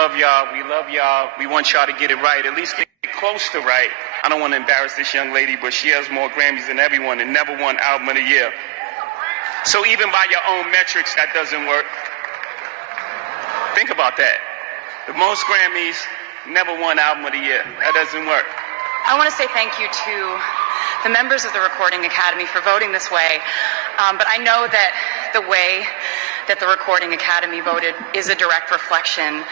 love y'all. We love y'all. We want y'all to get it right. At least get close to right. I don't want to embarrass this young lady, but she has more Grammys than everyone and never won Album of the Year. So even by your own metrics, that doesn't work. Think about that. The most Grammys, never won Album of the Year. That doesn't work. I want to say thank you to the members of the Recording Academy for voting this way. But I know that the way that the Recording Academy voted is a direct reflection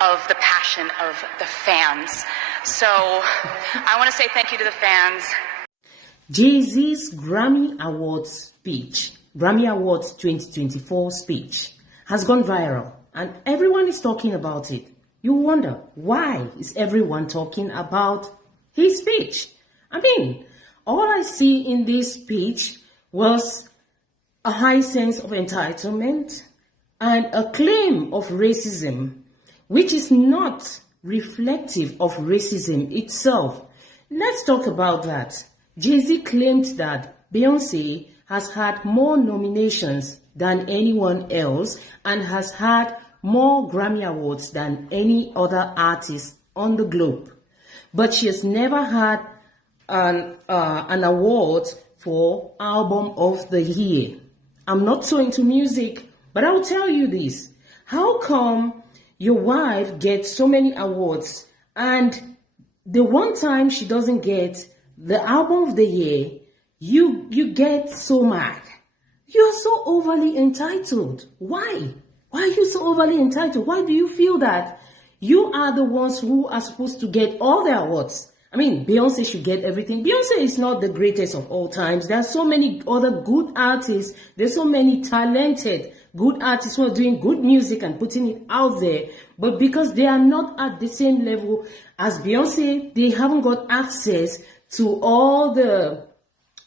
of the passion of the fans. So I want to say thank you to the fans. Jay-Z's Grammy Awards speech, Grammy Awards 2024 speech, has gone viral and everyone is talking about it. You wonder, why is everyone talking about his speech? I mean, all I see in this speech was a high sense of entitlement and a claim of racism, which is not reflective of racism itself. Let's talk about that. Jay-Z claimed that Beyoncé has had more nominations than anyone else and has had more Grammy Awards than any other artist on the globe. But she has never had an award for Album of the Year. I'm not so into music, but I'll tell you this. How come your wife gets so many awards and the one time she doesn't get the Album of the Year, you get so mad? You're so overly entitled. Why? Why are you so overly entitled? Why do you feel that you are the ones who are supposed to get all the awards? I mean, Beyoncé should get everything. Beyoncé is not the greatest of all times. There are so many other good artists. There's so many talented good artists who are doing good music and putting it out there. But because they are not at the same level as Beyoncé, they haven't got access to all the,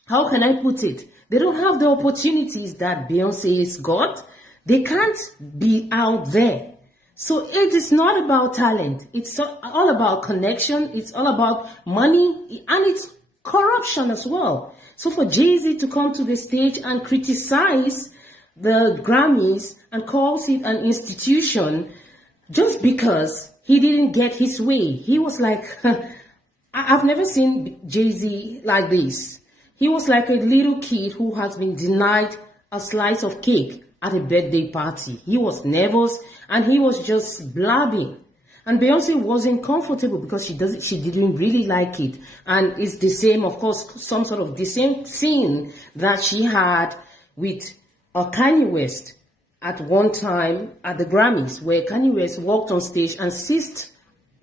how can I put it? They don't have the opportunities that Beyoncé's got. They can't be out there. So it is not about talent. It's all about connection. It's all about money, and it's corruption as well. So for Jay-Z to come to the stage and criticize the Grammys and calls it an institution just because he didn't get his way. He was like, I've never seen Jay-Z like this. He was like a little kid who has been denied a slice of cake at a birthday party. He was nervous and he was just blabbing. And Beyoncé wasn't comfortable because she didn't really like it. And it's the same, of course, some sort of the same scene that she had with Kanye West at one time at the Grammys, where Kanye West walked on stage and seized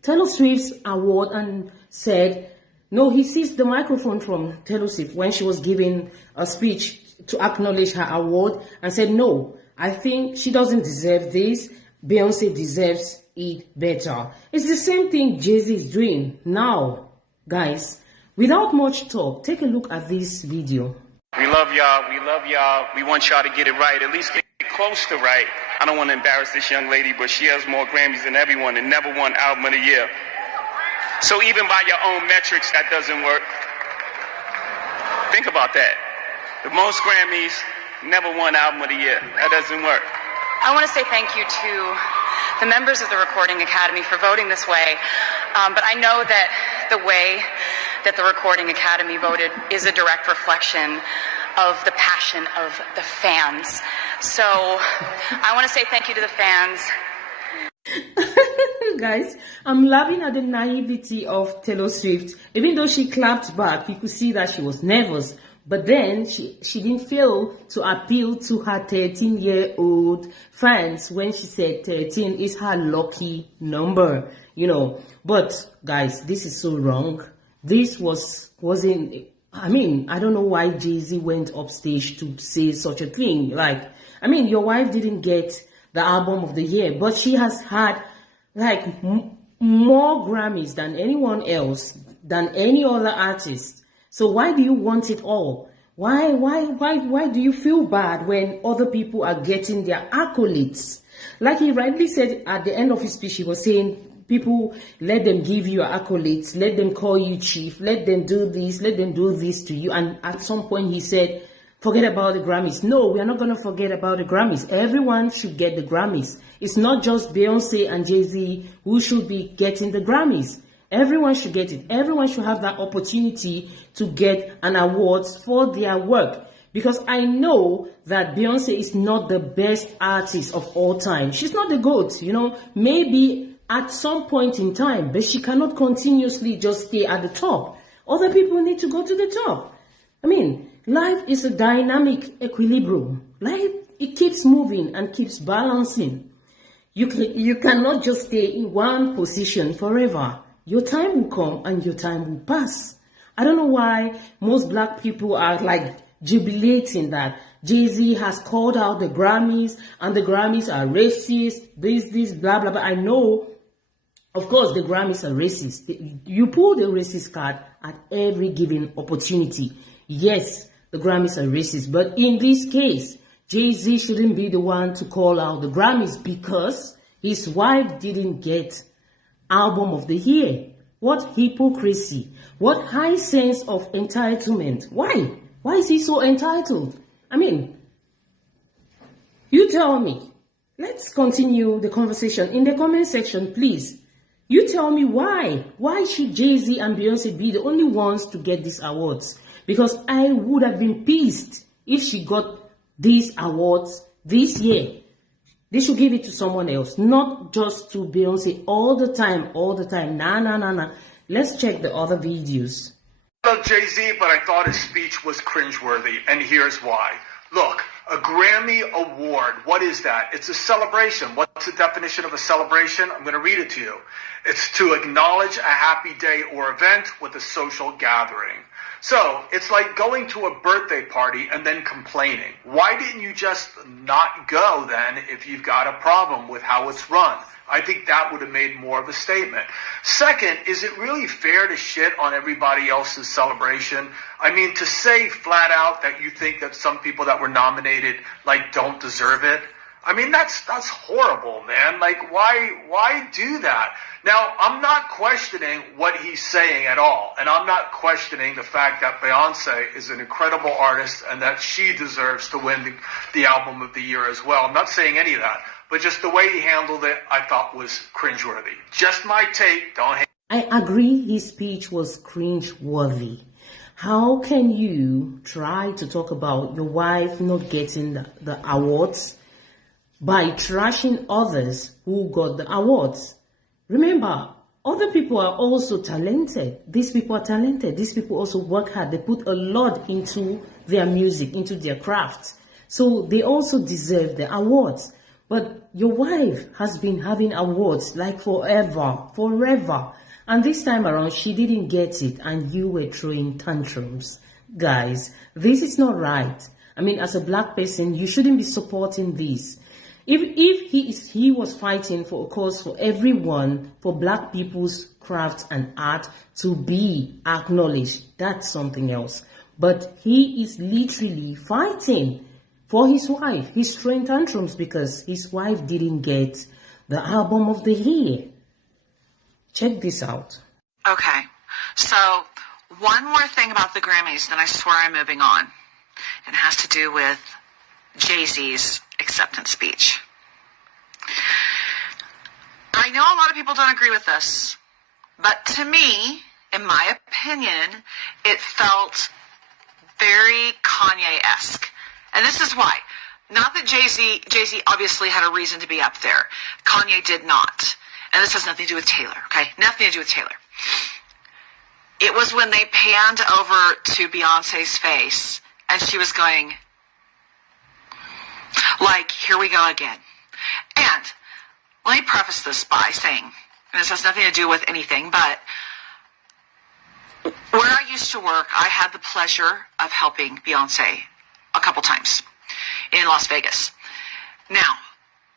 Taylor Swift's award and said, no, he seized the microphone from Taylor Swift when she was giving a speech to acknowledge her award and said, no, I think she doesn't deserve this. Beyoncé deserves it better. It's the same thing Jay-Z is doing now, guys. Without much talk, take a look at this video. We love y'all. We love y'all. We want y'all to get it right. At least get close to right. I don't want to embarrass this young lady, but she has more Grammys than everyone and never won Album of the Year. So even by your own metrics, that doesn't work. Think about that. The most Grammys, never won Album of the Year. That doesn't work. I want to say thank you to the members of the Recording Academy for voting this way. But I know that the way that the Recording Academy voted is a direct reflection of the passion of the fans. So I want to say thank you to the fans. Guys, I'm laughing at the naivety of Taylor Swift. Even though she clapped back, you could see that she was nervous. But then she didn't fail to appeal to her 13-year-old fans when she said 13 is her lucky number, you know. But guys, this is so wrong. This wasn't, I mean, I don't know why Jay-Z went upstage to say such a thing. Like, I mean, your wife didn't get the Album of the Year, but she has had like more Grammys than anyone else, than any other artist. So why do you want it all? Why do you feel bad when other people are getting their accolades? Like he rightly said at the end of his speech, he was saying, people, let them give you accolades, let them call you chief, let them do this to you. And at some point he said, forget about the Grammys. No, we are not going to forget about the Grammys. Everyone should get the Grammys. It's not just Beyoncé and Jay-Z who should be getting the Grammys. Everyone should get it. Everyone should have that opportunity to get an award for their work. Because I know that Beyoncé is not the best artist of all time. She's not the GOAT, maybe at some point in time, but she cannot continuously just stay at the top. Other people need to go to the top. I mean, life is a dynamic equilibrium. Life, it keeps moving and keeps balancing. You cannot just stay in one position forever. Your time will come and your time will pass. I don't know why most black people are like jubilating that Jay-Z has called out the Grammys and the Grammys are racist, this, blah, blah, blah. I know, of course, the Grammys are racist. You pull the racist card at every given opportunity. Yes, the Grammys are racist, but in this case, Jay-Z shouldn't be the one to call out the Grammys because his wife didn't get Album of the Year. What hypocrisy. What high sense of entitlement. Why? Why is he so entitled? I mean, you tell me. Let's continue the conversation in the comment section, please. You tell me why. Why should Jay-Z and Beyoncé be the only ones to get these awards? Because I would have been pissed if she got these awards this year. They should give it to someone else, not just to Beyoncé all the time. Nah. Let's check the other videos. I love Jay-Z, but I thought his speech was cringeworthy, and here's why. Look, a Grammy Award, what is that? It's a celebration. What's the definition of a celebration? I'm going to read it to you. It's to acknowledge a happy day or event with a social gathering. So it's like going to a birthday party and then complaining. Why didn't you just not go then if you've got a problem with how it's run? I think that would have made more of a statement. Second, is it really fair to shit on everybody else's celebration? I mean, to say flat out that you think that some people that were nominated don't deserve it. I mean, that's horrible, man. Why do that? Now, I'm not questioning what he's saying at all. And I'm not questioning the fact that Beyoncé is an incredible artist and that she deserves to win the Album of the Year as well. I'm not saying any of that. But just the way he handled it, I thought was cringeworthy. Just my take. Don't hate. I agree his speech was cringeworthy. How can you try to talk about your wife not getting the awards by trashing others who got the awards? Remember, other people are also talented. These people are talented. These people also work hard. They put a lot into their music, into their craft. So they also deserve the awards. But your wife has been having awards forever. And this time around, she didn't get it and you were throwing tantrums. Guys, this is not right. I mean, as a black person, you shouldn't be supporting this. If he was fighting for a cause for everyone, for black people's craft and art to be acknowledged, that's something else. But he is literally fighting for his wife. He's throwing tantrums because his wife didn't get the Album of the Year. Check this out. Okay, so one more thing about the Grammys, then I swear I'm moving on. It has to do with Jay-Z's acceptance speech. I know a lot of people don't agree with this, but to me, in my opinion, it felt very Kanye-esque. And this is why. Not that Jay-Z obviously had a reason to be up there. Kanye did not. And this has nothing to do with Taylor, okay? Nothing to do with Taylor. It was when they panned over to Beyonce's face, and she was going, here we go again. And let me preface this by saying, and this has nothing to do with anything, but where I used to work, I had the pleasure of helping Beyoncé a couple times in Las Vegas. Now,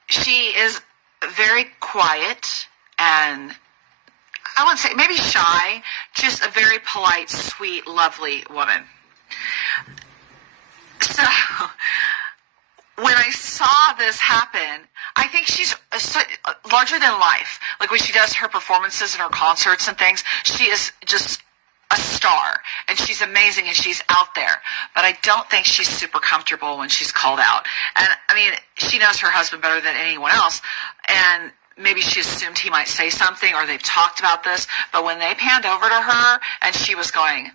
she is very quiet and I wouldn't say maybe shy, just a very polite, sweet, lovely woman. So when I saw this happen, I think she's larger than life. Like when she does her performances and her concerts and things, she is just a star, and she's amazing, and she's out there. But I don't think she's super comfortable when she's called out. And, I mean, she knows her husband better than anyone else, and maybe she assumed he might say something, or they've talked about this, but when they panned over to her, and she was going,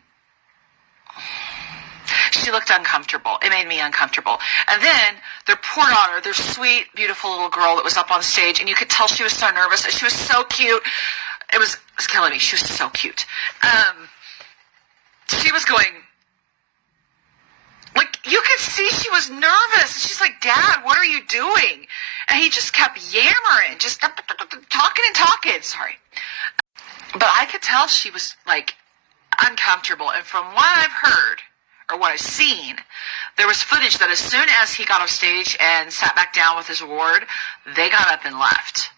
she looked uncomfortable. It made me uncomfortable. And then their poor daughter, their sweet, beautiful little girl that was up on stage, and you could tell she was so nervous, and she was so cute. It was killing me. She was so cute. She was going, like, you could see she was nervous. She's like, Dad, what are you doing? And he just kept yammering, just talking and talking. Sorry. But I could tell she was, like, uncomfortable. And from what I've heard, or what I've seen, there was footage that as soon as he got off stage and sat back down with his award, they got up and left.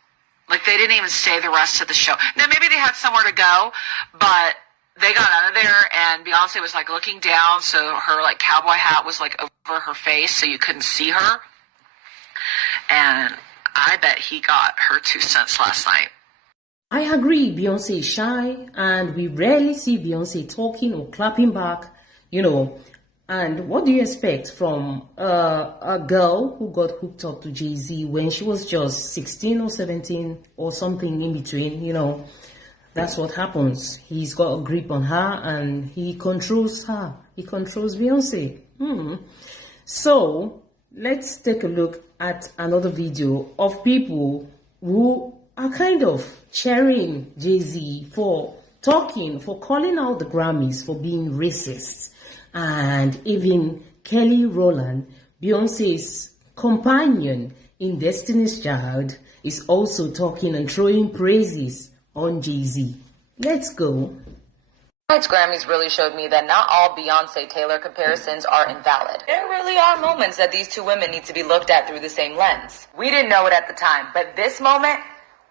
Like, they didn't even stay the rest of the show. Now, maybe they had somewhere to go, but they got out of there, and Beyonce was, like, looking down, so her, like, cowboy hat was, like, over her face, so you couldn't see her. And I bet he got her 2 cents last night. I agree, Beyonce is shy, and we rarely see Beyonce talking or clapping back, you know. And what do you expect from a girl who got hooked up to Jay-Z when she was just 16 or 17 or something in between, you know? That's what happens. He's got a grip on her and he controls her. He controls Beyonce. So let's take a look at another video of people who are kind of cheering Jay-Z for talking, for calling out the Grammys for being racist. And even Kelly Rowland, Beyonce's companion in Destiny's Child, is also talking and throwing praises on Jay-Z. Let's go. Tonight's Grammys really showed me that not all Beyonce-Taylor comparisons are invalid. There really are moments that these two women need to be looked at through the same lens. We didn't know it at the time, but this moment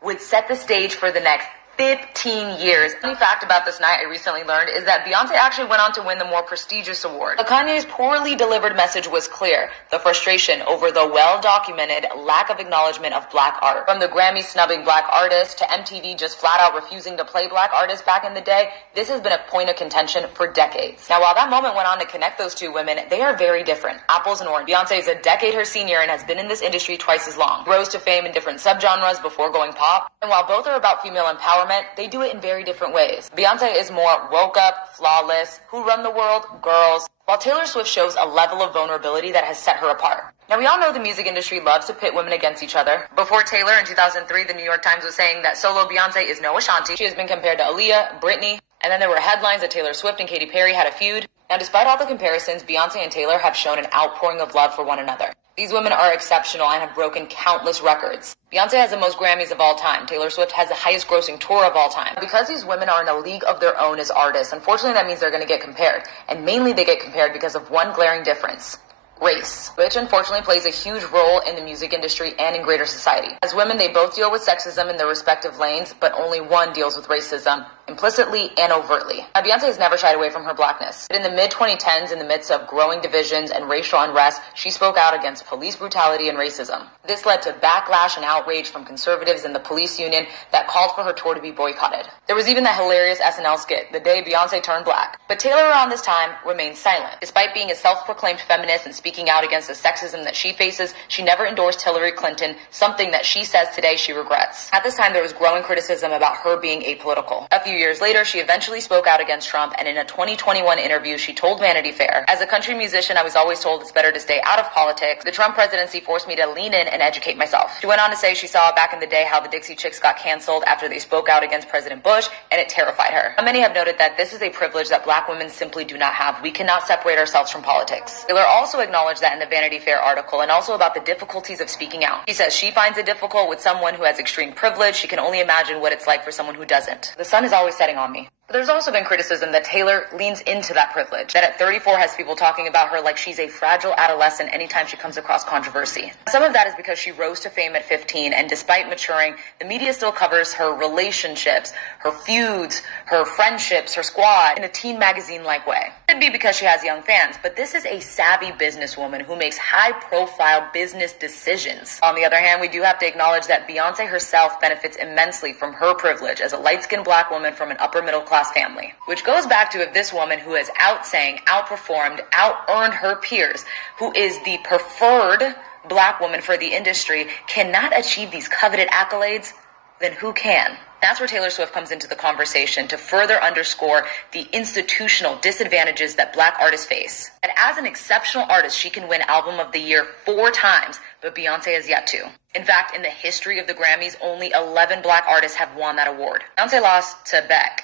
would set the stage for the next 15 years. The funny fact about this night I recently learned is that Beyonce actually went on to win the more prestigious award. But Kanye's poorly delivered message was clear: the frustration over the well-documented lack of acknowledgement of black art. From the Grammy snubbing black artists to MTV just flat out refusing to play black artists back in the day, this has been a point of contention for decades. Now, while that moment went on to connect those two women, they are very different. Apples and oranges. Beyonce is a decade her senior and has been in this industry twice as long. Rose to fame in different subgenres before going pop. And while both are about female empowerment, they do it in very different ways. Beyonce is more woke up, flawless, who run the world, girls, while Taylor Swift shows a level of vulnerability that has set her apart. Now, we all know the music industry loves to pit women against each other. Before Taylor in 2003, the New York Times was saying that solo Beyonce is no Ashanti. She has been compared to Aaliyah, Britney, and then there were headlines that Taylor Swift and Katy Perry had a feud. Now, despite all the comparisons, Beyonce and Taylor have shown an outpouring of love for one another. These women are exceptional and have broken countless records. Beyonce has the most Grammys of all time. Taylor Swift has the highest grossing tour of all time. Because these women are in a league of their own as artists, unfortunately that means they're going to get compared. And mainly they get compared because of one glaring difference: race, which unfortunately plays a huge role in the music industry and in greater society. As women, they both deal with sexism in their respective lanes, but only one deals with racism, implicitly and overtly. Now, Beyonce has never shied away from her blackness. But in the mid-2010s, in the midst of growing divisions and racial unrest, she spoke out against police brutality and racism. This led to backlash and outrage from conservatives in the police union that called for her tour to be boycotted. There was even that hilarious SNL skit, The Day Beyonce Turned Black. But Taylor around this time remained silent. Despite being a self-proclaimed feminist and speaking out against the sexism that she faces, she never endorsed Hillary Clinton, something that she says today she regrets. At this time, there was growing criticism about her being apolitical. A few years later, she eventually spoke out against Trump, and in a 2021 interview, she told Vanity Fair, "As a country musician, I was always told it's better to stay out of politics. The Trump presidency forced me to lean in and educate myself." She went on to say she saw back in the day how the Dixie Chicks got canceled after they spoke out against President Bush, and it terrified her. Many have noted that this is a privilege that black women simply do not have. We cannot separate ourselves from politics. Taylor also acknowledged that in the Vanity Fair article, and also about the difficulties of speaking out. She says she finds it difficult with someone who has extreme privilege. She can only imagine what it's like for someone who doesn't. The sun is always setting on me. But there's also been criticism that Taylor leans into that privilege, that at 34 has people talking about her like she's a fragile adolescent anytime she comes across controversy. Some of that is because she rose to fame at 15, and despite maturing, the media still covers her relationships, her feuds, her friendships, her squad in a teen magazine-like way. It could be because she has young fans, but this is a savvy businesswoman who makes high-profile business decisions. On the other hand, we do have to acknowledge that Beyonce herself benefits immensely from her privilege as a light-skinned black woman from an upper-middle-class class family. Which goes back to if this woman who has outsang, outperformed, out-earned her peers, who is the preferred black woman for the industry, cannot achieve these coveted accolades, then who can? That's where Taylor Swift comes into the conversation to further underscore the institutional disadvantages that black artists face. And as an exceptional artist, she can win Album of the Year 4 times, but Beyoncé has yet to. In fact, in the history of the Grammys, only 11 black artists have won that award. Beyoncé lost to Beck,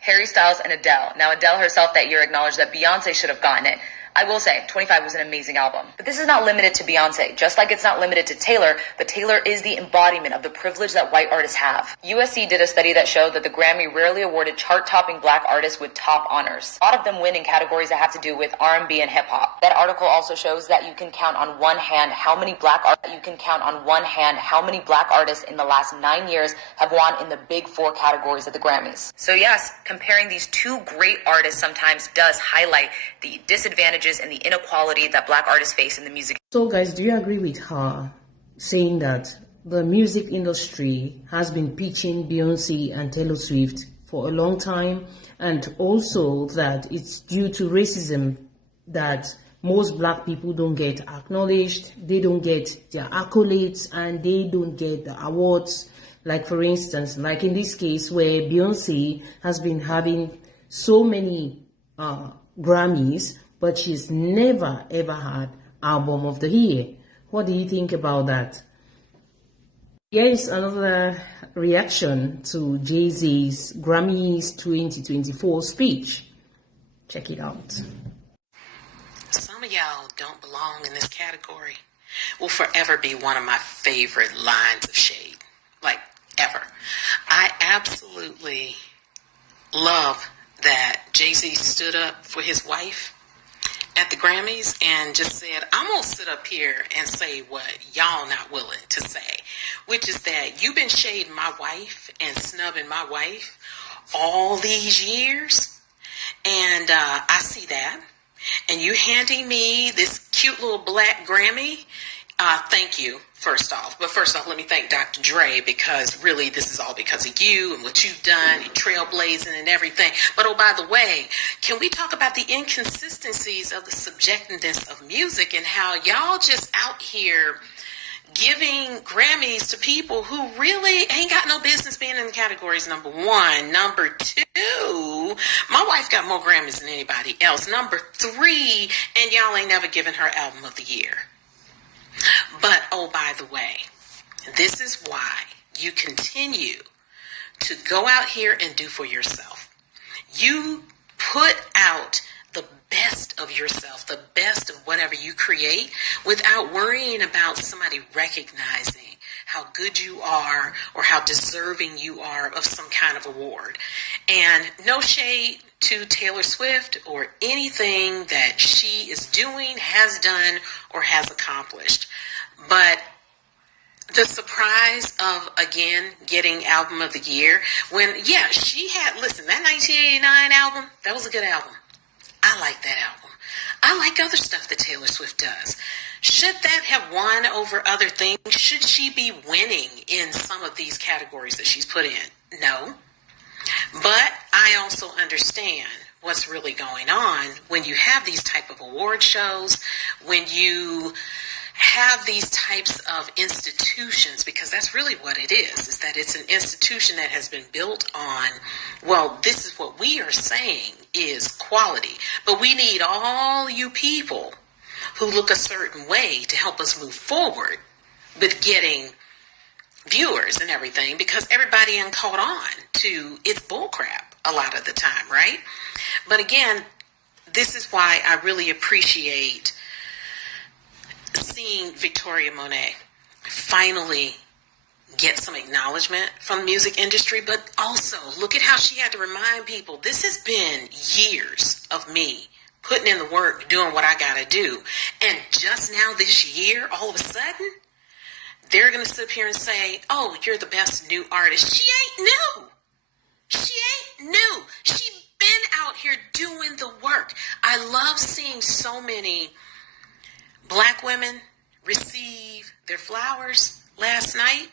Harry Styles, and Adele. Now, Adele herself that year acknowledged that Beyoncé should have gotten it. I will say, 25 was an amazing album. But this is not limited to Beyoncé, just like it's not limited to Taylor, but Taylor is the embodiment of the privilege that white artists have. USC did a study that showed that the Grammy rarely awarded chart-topping black artists with top honors. A lot of them win in categories that have to do with R&B and hip-hop. That article also shows that you can count on one hand how many black artists in the last 9 years have won in the big 4 categories of the Grammys. So yes, comparing these two great artists sometimes does highlight the disadvantages and the inequality that black artists face in the music. So guys, do you agree with her saying that the music industry has been pitching Beyoncé and Taylor Swift for a long time, and also that it's due to racism that most black people don't get acknowledged, they don't get their accolades, and they don't get the awards? Like for instance, like in this case where Beyoncé has been having so many Grammys, but she's never ever had Album of the Year. What do you think about that? Here is another reaction to Jay-Z's Grammys 2024 speech. Check it out. Some of y'all don't belong in this category. Will forever be one of my favorite lines of shade. Like, ever. I absolutely love that Jay-Z stood up for his wife at the Grammys and just said, I'm going to sit up here and say what y'all not willing to say, which is that you've been shading my wife and snubbing my wife all these years, and I see that, and you handing me this cute little black Grammy. Thank you, first off. But first off, let me thank Dr. Dre, because really this is all because of you and what you've done, and trailblazing and everything. But oh, by the way, can we talk about the inconsistencies of the subjectiveness of music and how y'all just out here giving Grammys to people who really ain't got no business being in the categories, number one. Number two, my wife got more Grammys than anybody else. Number three, and y'all ain't never given her Album of the Year. But, oh, by the way, this is why you continue to go out here and do for yourself. You put out the best of yourself, the best of whatever you create, without worrying about somebody recognizing how good you are or how deserving you are of some kind of award. And no shade to Taylor Swift or anything that she is doing, has done, or has accomplished. But the surprise of, again, getting Album of the Year, when, yeah, she had, listen, that 1989 album, that was a good album. I like that album. I like other stuff that Taylor Swift does. Should that have won over other things? Should she be winning in some of these categories that she's put in? No. But I also understand what's really going on when you have these type of award shows, when you have these types of institutions, because that's really what it is that it's an institution that has been built on, well, this is what we are saying is quality, but we need all you people who look a certain way to help us move forward with getting viewers and everything, because everybody ain't caught on to it's bullcrap a lot of the time, right? But again, this is why I really appreciate seeing Victoria Monet finally get some acknowledgement from the music industry, but also look at how she had to remind people, this has been years of me putting in the work, doing what I gotta do. And just now this year, all of a sudden, they're going to sit up here and say, oh, you're the best new artist. She ain't new. She ain't new. She been out here doing the work. I love seeing so many black women receive their flowers last night.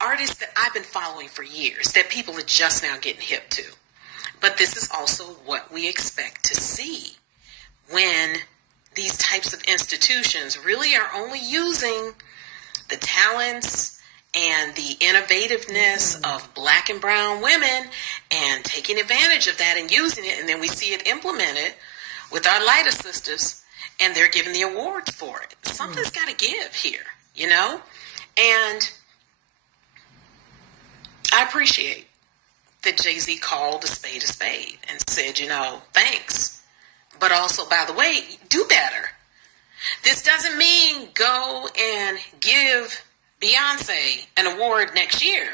Artists that I've been following for years, that people are just now getting hip to. But this is also what we expect to see when these types of institutions really are only using the talents and the innovativeness of black and brown women and taking advantage of that and using it. And then we see it implemented with our lighter sisters, and they're giving the awards for it. Something's got to give here, you know? And I appreciate that Jay-Z called a spade and said, you know, thanks. But also, by the way, do better. This doesn't mean go and give Beyoncé an award next year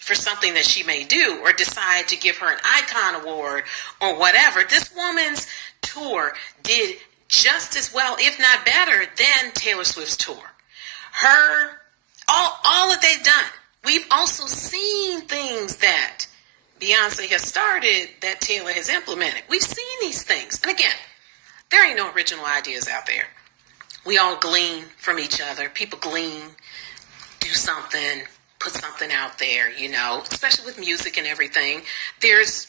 for something that she may do, or decide to give her an icon award or whatever. This woman's tour did just as well, if not better, than Taylor Swift's tour. All that they've done. We've also seen things that Beyonce has started that Taylor has implemented. We've seen these things. And again, there ain't no original ideas out there. We all glean from each other. People glean, do something, put something out there, you know, especially with music and everything. There's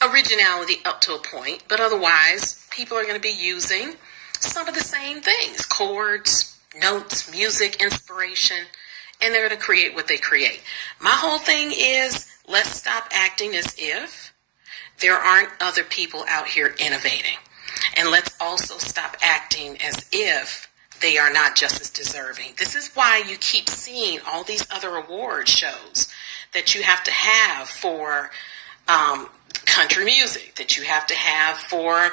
originality up to a point, but otherwise, people are going to be using some of the same things: chords, notes, music, inspiration, and they're going to create what they create. My whole thing is, let's stop acting as if there aren't other people out here innovating. And let's also stop acting as if they are not just as deserving. This is why you keep seeing all these other award shows that you have to have for country music, that you have to have for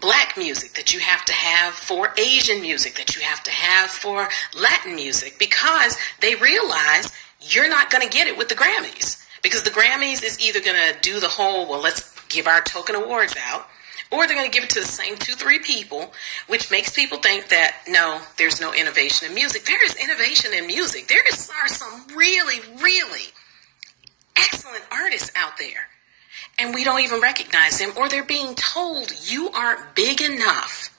black music, that you have to have for Asian music, that you have to have for Latin music, because they realize you're not going to get it with the Grammys. Because the Grammys is either going to do the whole, well, let's give our token awards out, or they're going to give it to the same 2-3 people, which makes people think that, no, there's no innovation in music. There is innovation in music. There are some really, really excellent artists out there, and we don't even recognize them, or they're being told you aren't big enough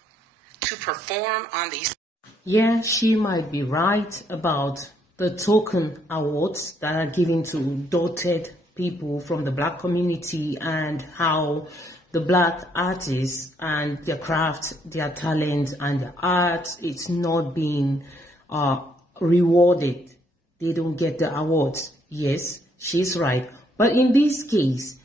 to perform on these. Yeah, she might be right about the token awards that are given to dotted people from the black community, and how the black artists and their craft, their talent and their art, it's not being rewarded. They don't get the awards. Yes, she's right. But in this case,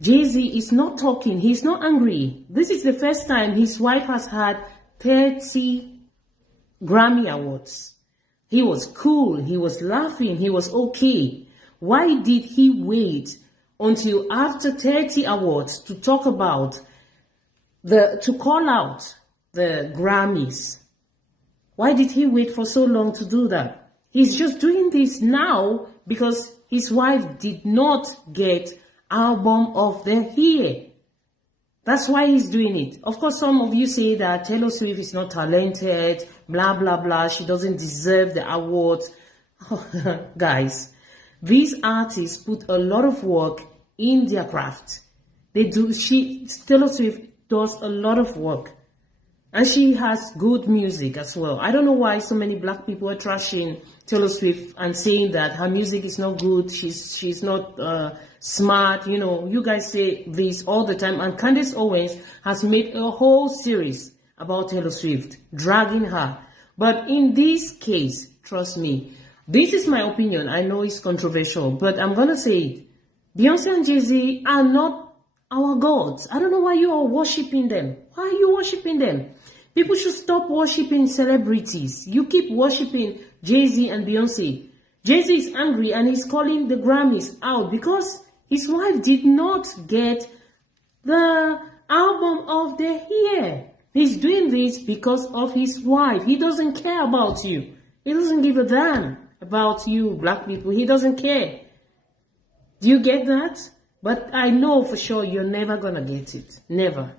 Jay-Z is not talking. He's not angry. This is the first time his wife has had 30 Grammy Awards. He was cool. He was laughing. He was okay. Why did he wait until after 30 awards to talk about to call out the Grammys? Why did he wait for so long to do that? He's just doing this now because his wife did not get album of the year. That's why he's doing it. Of course, some of you say that Taylor Swift is not talented, blah, blah, blah. She doesn't deserve the awards. Guys, these artists put a lot of work in their craft. Taylor Swift does a lot of work. And she has good music as well. I don't know why so many black people are trashing Taylor Swift and saying that her music is not good. She's not smart. You know, you guys say this all the time. And Candace Owens has made a whole series about Taylor Swift, dragging her. But in this case, trust me, this is my opinion. I know it's controversial, but I'm going to say it. Beyoncé and Jay-Z are not our gods. I don't know why you are worshiping them. Why are you worshiping them? People should stop worshiping celebrities. You keep worshiping Jay-Z and Beyoncé. Jay-Z is angry and he's calling the Grammys out because his wife did not get the album of the year. He's doing this because of his wife. He doesn't care about you. He doesn't give a damn about you, black people. He doesn't care. Do you get that? But I know for sure you're never gonna get it. Never.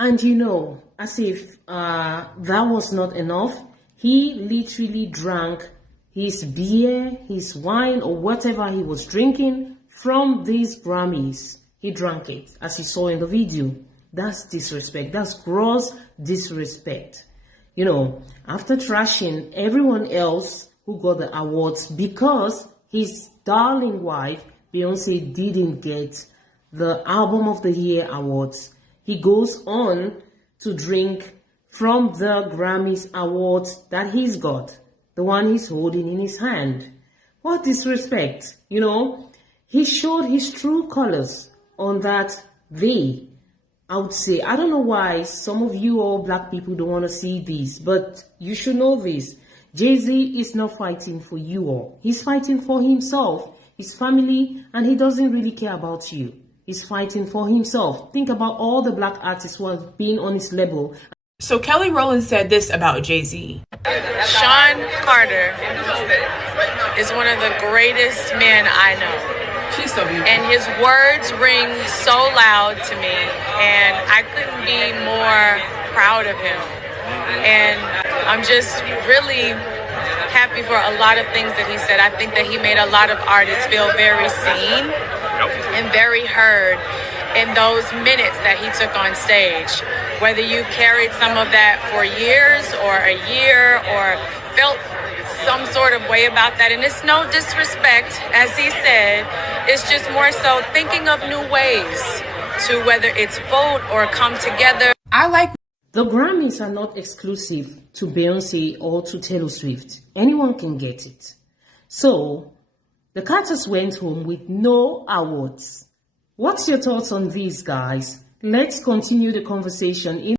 And you know, as if that was not enough, he literally drank his beer, his wine, or whatever he was drinking from these Grammys. He drank it, as you saw in the video. That's disrespect. That's gross disrespect. You know, after trashing everyone else who got the awards because his darling wife, Beyoncé, didn't get the Album of the Year awards, he goes on to drink from the Grammys awards that he's got, the one he's holding in his hand. What disrespect, you know? He showed his true colors on that day. I would say, I don't know why some of you all black people don't want to see this, but you should know this. Jay-Z is not fighting for you all. He's fighting for himself, his family, and he doesn't really care about you. He's fighting for himself. Think about all the black artists who have been on his level. So Kelly Rowland said this about Jay-Z. Sean Carter is one of the greatest men I know. She's so beautiful. And his words ring so loud to me, and I couldn't be more proud of him. And I'm just really happy for a lot of things that he said. I think that he made a lot of artists feel very seen and very heard in those minutes that he took on stage. Whether you carried some of that for years or a year or felt some sort of way about that, and it's no disrespect, as he said, it's just more so thinking of new ways to whether it's vote or come together. The Grammys are not exclusive to Beyoncé or to Taylor Swift. Anyone can get it. So, the Carters went home with no awards. What's your thoughts on these, guys? Let's continue the conversation in